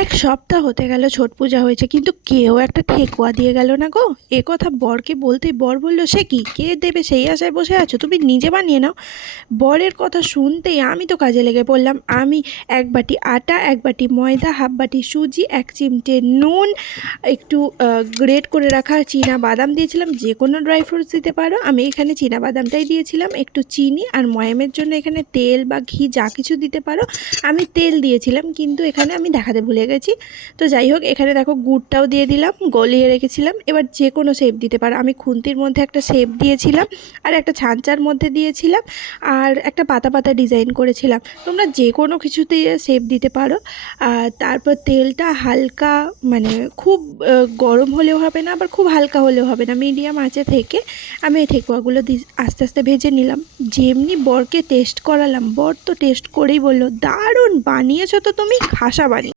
এক সপ্তাহ হতে গেল ছট পূজা হয়েছে, কিন্তু কেউ একটা ঠেকুয়া দিয়ে গেল না গো। এ কথা বরকে বলতেই বর বলল, সে কি, কে দেবে সেই আশায় বসে আছো, তুমি নিজে বানিয়ে নাও। বরের কথা শুনতেই আমি তো কাজে লেগে পড়লাম। আমি 1 বাটি আটা, 1 বাটি ময়দা, হাফ বাটি সুজি, 1 চিমটে নুন, একটু গ্রেট করে রাখা চীনা বাদাম দিয়েছিলাম, যে কোনো ড্রাই ফ্রুটস দিতে পারো, আমি এখানে চীনা বাদামটাই দিয়েছিলাম, একটু চিনি, আর ময়ামের জন্য এখানে তেল বা ঘি যা কিছু দিতে পারো। আমি তেল দিয়েছিলাম, কিন্তু এখানে আমি দেখাতে ভুলে গেছি। তো যাই হোক, এখানে দেখো গুড়টাও দিয়ে দিলাম, গলিয়ে রেখেছিলাম। এবার যে কোনো শেপ দিতে পারো, আমি খুন্তির মধ্যে একটা শেপ দিয়েছিলাম, আর একটা ছাঁচার মধ্যে দিয়েছিলাম, আর একটা পাতা পাতা ডিজাইন করেছিলাম। তোমরা যে কোনো কিছুতে শেপ দিতে পারো। আর তারপর তেলটা হালকা, মানে খুব গরম হলেও হবে না, আবার খুব হালকা হলেও হবে না, মিডিয়াম আঁচে থেকে আমি এই ঠেকুয়াগুলো আস্তে আস্তে ভেজে নিলাম। যেমনি বরকে টেস্ট করালাম, বর তো টেস্ট করেই বললো, দারুণ বানিয়েছো তো তুমি, খাসা বানিয়ে।